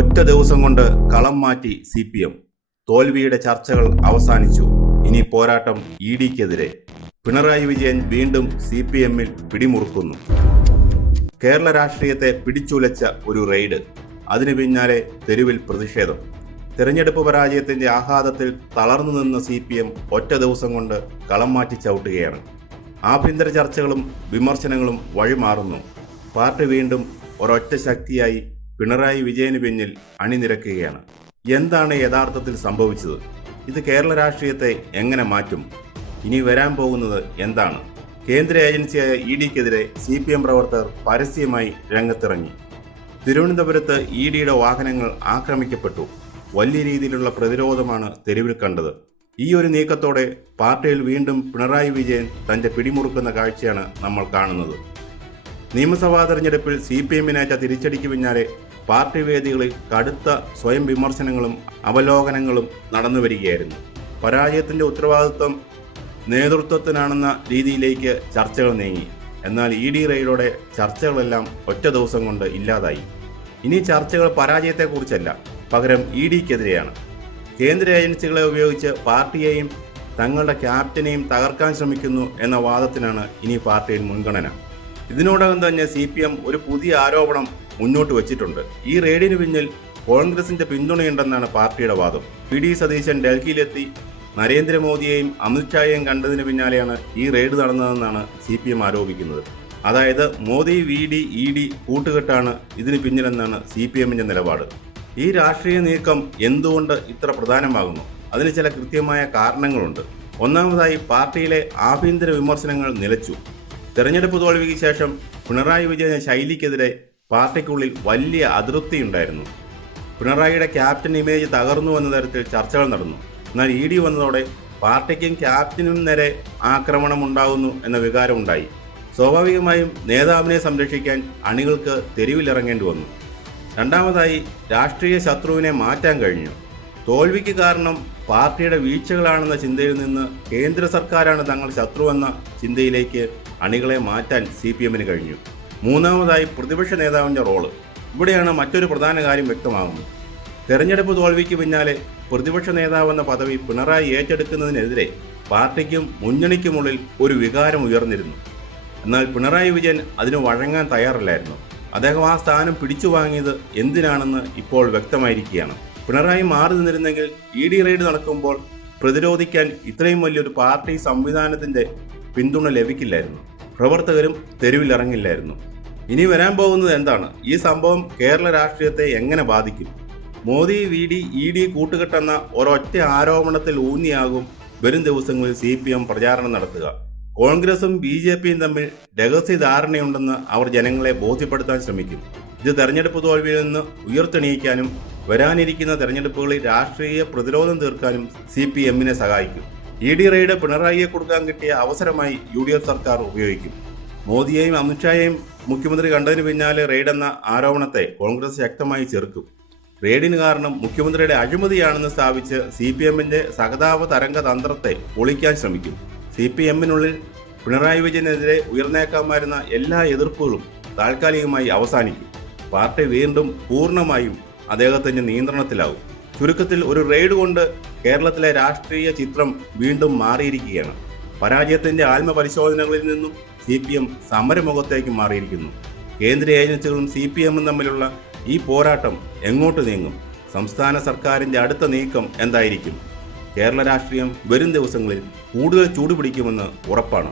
ഒറ്റ ദിവസം കൊണ്ട് കളം മാറ്റി CPM. തോൽവിയുടെ ചർച്ചകൾ അവസാനിച്ചു. ഇനി പോരാട്ടം EDക്കെതിരെ. പിണറായി വിജയൻ വീണ്ടും CPMൽ പിടിമുറുക്കുന്നു. കേരള രാഷ്ട്രീയത്തെ പിടിച്ചുലച്ച ഒരു റെയ്ഡ്. അതിനു പിന്നാലെ തെരുവിൽ പ്രതിഷേധം. തെരഞ്ഞെടുപ്പ് പരാജയത്തിന്റെ ആഘാതത്തിൽ തളർന്നു നിന്ന CPM ഒറ്റ ദിവസം കൊണ്ട് കളം മാറ്റി ചവിട്ടുകയാണ്. ആഭ്യന്തര ചർച്ചകളും വിമർശനങ്ങളും വഴിമാറുന്നു. പാർട്ടി വീണ്ടും ഒരൊറ്റ ശക്തിയായി പിണറായി വിജയന് പിന്നിൽ അണിനിരക്കുകയാണ്. എന്താണ് യഥാർത്ഥത്തിൽ സംഭവിച്ചത്? ഇത് കേരള രാഷ്ട്രീയത്തെ എങ്ങനെ മാറ്റും? ഇനി വരാൻ പോകുന്നത് എന്താണ്? കേന്ദ്ര ഏജൻസിയായ EDക്കെതിരെ CPM പ്രവർത്തകർ പരസ്യമായി രംഗത്തിറങ്ങി. തിരുവനന്തപുരത്ത് EDയുടെ വാഹനങ്ങൾ ആക്രമിക്കപ്പെട്ടു. വലിയ രീതിയിലുള്ള പ്രതിരോധമാണ് തെരുവിൽ കണ്ടത്. ഈ ഒരു നീക്കത്തോടെ പാർട്ടിയിൽ വീണ്ടും പിണറായി വിജയൻ തന്റെ പിടിമുറുക്കുന്ന കാഴ്ചയാണ് നമ്മൾ കാണുന്നത്. നിയമസഭാ തെരഞ്ഞെടുപ്പിൽ CPMനേറ്റ തിരിച്ചടിക്ക് പിന്നാലെ പാർട്ടി വേദികളിൽ കടുത്ത സ്വയം വിമർശനങ്ങളും അവലോകനങ്ങളും നടന്നു വരികയായിരുന്നു. പരാജയത്തിന്റെ ഉത്തരവാദിത്വം നേതൃത്വത്തിനാണെന്ന രീതിയിലേക്ക് ചർച്ചകൾ നീങ്ങി. എന്നാൽ ED റെയ്ഡോടെ ചർച്ചകളെല്ലാം ഒറ്റ ദിവസം കൊണ്ട് ഇല്ലാതായി. ഇനി ചർച്ചകൾ പരാജയത്തെക്കുറിച്ചല്ല, പകരം EDക്കെതിരെയാണ്. കേന്ദ്ര ഏജൻസികളെ ഉപയോഗിച്ച് പാർട്ടിയെയും തങ്ങളുടെ ക്യാപ്റ്റനെയും തകർക്കാൻ ശ്രമിക്കുന്നു എന്ന വാദത്തിനാണ് ഇനി പാർട്ടിയിൽ മുൻഗണന. ഇതിനോടകം തന്നെ CPM ഒരു പുതിയ ആരോപണം മുന്നോട്ട് വച്ചിട്ടുണ്ട്. ഈ റെയ്ഡിന് പിന്നിൽ കോൺഗ്രസിന്റെ പിന്തുണയുണ്ടെന്നാണ് പാർട്ടിയുടെ വാദം. PD സതീശൻ ഡൽഹിയിലെത്തി നരേന്ദ്രമോദിയെയും അമിത്ഷായെയും കണ്ടതിന് പിന്നാലെയാണ് ഈ റെയ്ഡ് നടന്നതെന്നാണ് CPM ആരോപിക്കുന്നത്. അതായത് മോദി VD ED കൂട്ടുകെട്ടാണ് ഇതിന് പിന്നിലെന്നാണ് CPMന്റെ നിലപാട്. ഈ രാഷ്ട്രീയ നീക്കം എന്തുകൊണ്ട് ഇത്ര പ്രധാനമാകുന്നു? അതിന് ചില കൃത്യമായ കാരണങ്ങളുണ്ട്. ഒന്നാമതായി, പാർട്ടിയിലെ ആഭ്യന്തര വിമർശനങ്ങൾ നിലച്ചു. തെരഞ്ഞെടുപ്പ് തോൽവിക്ക് ശേഷം പിണറായി വിജയൻ ശൈലിക്കെതിരെ പാർട്ടിക്കുള്ളിൽ വലിയ അതൃപ്തിയുണ്ടായിരുന്നു. പിണറായിയുടെ ക്യാപ്റ്റൻ ഇമേജ് തകർന്നു എന്ന തരത്തിൽ ചർച്ചകൾ നടന്നു. എന്നാൽ ED വന്നതോടെ പാർട്ടിക്കും ക്യാപ്റ്റനും നേരെ ആക്രമണം ഉണ്ടാകുന്നു എന്ന വികാരം ഉണ്ടായി. സ്വാഭാവികമായും നേതാവിനെ സംരക്ഷിക്കാൻ അണികൾക്ക് തെരുവിലിറങ്ങേണ്ടി വന്നു. രണ്ടാമതായി, രാഷ്ട്രീയ ശത്രുവിനെ മാറ്റാൻ കഴിഞ്ഞു. തോൽവിക്ക് കാരണം പാർട്ടിയുടെ വീഴ്ചകളാണെന്ന ചിന്തയിൽ നിന്ന് കേന്ദ്ര സർക്കാരാണ് തങ്ങൾ ശത്രുവെന്ന ചിന്തയിലേക്ക് അണികളെ മാറ്റാൻ CPMന് കഴിഞ്ഞു. മൂന്നാമതായി, പ്രതിപക്ഷ നേതാവിൻ്റെ റോള്. ഇവിടെയാണ് മറ്റൊരു പ്രധാന കാര്യം വ്യക്തമാകുന്നത്. തെരഞ്ഞെടുപ്പ് തോൽവിക്ക് പിന്നാലെ പ്രതിപക്ഷ നേതാവെന്ന പദവി പിണറായി ഏറ്റെടുക്കുന്നതിനെതിരെ പാർട്ടിക്കും മുന്നണിക്കുമുള്ളിൽ ഒരു വികാരം ഉയർന്നിരുന്നു. എന്നാൽ പിണറായി വിജയൻ അതിന് വഴങ്ങാൻ തയ്യാറല്ലായിരുന്നു. അദ്ദേഹം ആ സ്ഥാനം പിടിച്ചു വാങ്ങിയത് എന്തിനാണെന്ന് ഇപ്പോൾ വ്യക്തമായിരിക്കുകയാണ്. പിണറായി മാറി നിന്നിരുന്നെങ്കിൽ ED റെയ്ഡ് നടക്കുമ്പോൾ പ്രതിരോധിക്കാൻ ഇത്രയും വലിയൊരു പാർട്ടി സംവിധാനത്തിന്റെ പിന്തുണ ലഭിക്കില്ലായിരുന്നു. പ്രവർത്തകരും തെരുവിലിറങ്ങില്ലായിരുന്നു. ഇനി വരാൻ പോകുന്നത് എന്താണ്? ഈ സംഭവം കേരള രാഷ്ട്രീയത്തെ എങ്ങനെ ബാധിക്കും? മോദി VD ED കൂട്ടുകെട്ടെന്ന ഒരൊറ്റ ആരോപണത്തിൽ ഊന്നിയാകും വരും ദിവസങ്ങളിൽ CPM പ്രചാരണം നടത്തുക. കോൺഗ്രസും BJPയും തമ്മിൽ രഹസ്യ ധാരണയുണ്ടെന്ന് അവർ ജനങ്ങളെ ബോധ്യപ്പെടുത്താൻ ശ്രമിക്കും. ഇത് തെരഞ്ഞെടുപ്പ് തോൽവിയിൽ നിന്ന് ഉയർത്തെണീക്കാനും വരാനിരിക്കുന്ന തെരഞ്ഞെടുപ്പുകളിൽ രാഷ്ട്രീയ പ്രതിരോധം തീർക്കാനും CPMനെ സഹായിക്കും. ED റെയ്ഡ് പിണറായിയെ കൊടുക്കാൻ കിട്ടിയ അവസരമായി UDF സർക്കാർ ഉപയോഗിക്കും. മോദിയെയും അമിത്ഷായെയും മുഖ്യമന്ത്രി കണ്ടതിന് പിന്നാലെ റെയ്ഡെന്ന ആരോപണത്തെ കോൺഗ്രസ് ശക്തമായി ചെറുക്കും. റെയ്ഡിന് കാരണം മുഖ്യമന്ത്രിയുടെ അഴിമതിയാണെന്ന് സ്ഥാപിച്ച് CPMന്റെ സഹതാപ തരംഗ തന്ത്രത്തെ പൊളിക്കാൻ ശ്രമിക്കും. CPMനുള്ളിൽ പിണറായി വിജയനെതിരെ ഉയർന്നേക്കാമായിരുന്ന എല്ലാ എതിർപ്പുകളും താൽക്കാലികമായി അവസാനിക്കും. പാർട്ടി വീണ്ടും പൂർണ്ണമായും അദ്ദേഹത്തിന്റെ നിയന്ത്രണത്തിലാവും. ചുരുക്കത്തിൽ, ഒരു റെയ്ഡ് കൊണ്ട് കേരളത്തിലെ രാഷ്ട്രീയ ചിത്രം വീണ്ടും മാറിയിരിക്കുകയാണ്. പരാജയത്തിന്റെ ആത്മപരിശോധനകളിൽ നിന്നും CPM സമരമുഖത്തേക്ക് മാറിയിരിക്കുന്നു. കേന്ദ്ര ഏജൻസികളും CPMും തമ്മിലുള്ള ഈ പോരാട്ടം എങ്ങോട്ട് നീങ്ങും? സംസ്ഥാന സർക്കാരിന്റെ അടുത്ത നീക്കം എന്തായിരിക്കും? കേരള രാഷ്ട്രീയം വരും ദിവസങ്ങളിൽ കൂടുതൽ ചൂടുപിടിക്കുമെന്ന് ഉറപ്പാണ്.